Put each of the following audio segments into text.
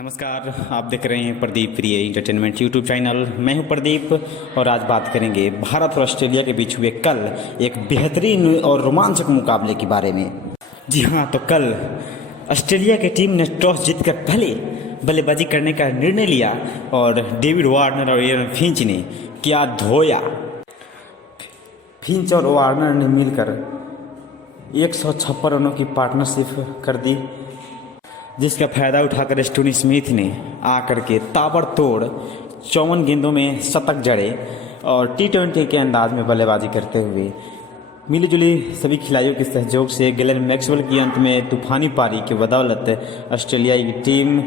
नमस्कार, आप देख रहे हैं प्रदीप प्रिय इंटरटेनमेंट यूट्यूब चैनल। मैं हूं प्रदीप और आज बात करेंगे भारत और ऑस्ट्रेलिया के बीच हुए कल एक बेहतरीन और रोमांचक मुकाबले के बारे में। जी हां, तो कल ऑस्ट्रेलिया की टीम ने टॉस जीतकर पहले बल्लेबाजी करने का निर्णय लिया और डेविड वार्नर और एरन फिंच ने क्या धोया। फिंच और वार्नर ने मिलकर 156 रनों की पार्टनरशिप कर दी, जिसका फायदा उठाकर स्टोनी स्मिथ ने आकर के ताबड़तोड़ 54 गेंदों में शतक जड़े और टी20 के अंदाज में बल्लेबाजी करते हुए मिलीजुली सभी खिलाड़ियों के सहयोग से ग्लेन मैक्सवेल की अंत में तूफानी पारी की बदौलत ऑस्ट्रेलियाई की टीम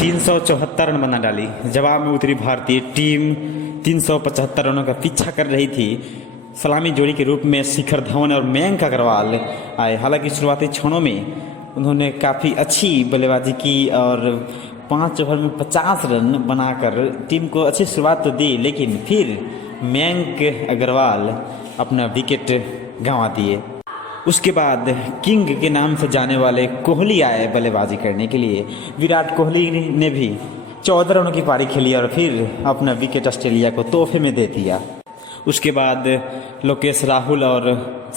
374 रन बना डाली। जवाब में उतरी भारतीय टीम 375 रनों का पीछा कर रही थी। सलामी जोड़ी के रूप में शिखर धवन और मयंक अग्रवाल आए। हालांकि शुरुआती क्षणों में उन्होंने काफ़ी अच्छी बल्लेबाजी की और 5 ओवर में 50 रन बनाकर टीम को अच्छी शुरुआत तो दी, लेकिन फिर मयंक अग्रवाल अपना विकेट गंवा दिए। उसके बाद किंग के नाम से जाने वाले कोहली आए बल्लेबाजी करने के लिए। विराट कोहली ने भी 14 रनों की पारी खेली और फिर अपना विकेट ऑस्ट्रेलिया को तोहफे में दे दिया। उसके बाद लोकेश राहुल और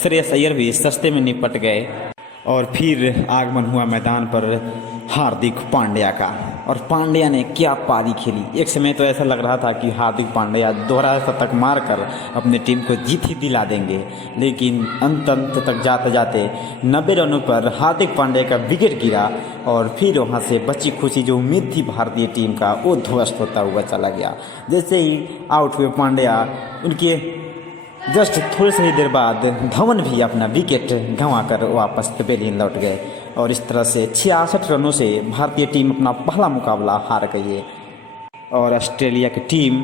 श्रेयस अय्यर भी सस्ते में निपट गए और फिर आगमन हुआ मैदान पर हार्दिक पांड्या का। और पांड्या ने क्या पारी खेली। एक समय तो ऐसा लग रहा था कि हार्दिक पांड्या दोहरा शतक मारकर अपनी टीम को जीत ही दिला देंगे, लेकिन अंत तक जाते जाते 90 रनों पर हार्दिक पांड्या का विकेट गिरा और फिर वहां से बची खुशी जो उम्मीद थी भारतीय टीम का, वो ध्वस्त होता हुआ चला गया। जैसे ही आउट हुए पांड्या, उनके जस्ट थोड़ी सी देर बाद धवन भी अपना विकेट गंवाकर वापस पवेलियन लौट गए और इस तरह से 66 रनों से भारतीय टीम अपना पहला मुकाबला हार गई है और ऑस्ट्रेलिया की टीम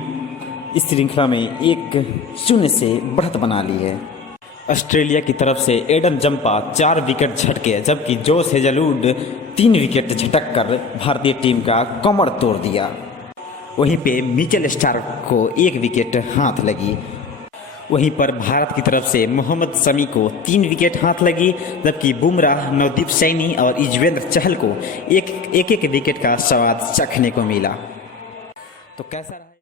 इस श्रृंखला में 1-0 से बढ़त बना ली है। ऑस्ट्रेलिया की तरफ से एडन जंपा 4 विकेट झटके, जबकि जोश हेजलवुड 3 विकेट झटक कर भारतीय टीम का कमर तोड़ दिया। वहीं पे मिचेल स्टार्क को 1 विकेट हाथ लगी। वहीं पर भारत की तरफ से मोहम्मद शमी को 3 विकेट हाथ लगी, जबकि बुमराह, नवदीप सैनी और युजवेंद्र चहल को एक एक विकेट का स्वाद चखने को मिला। तो कैसा रहा?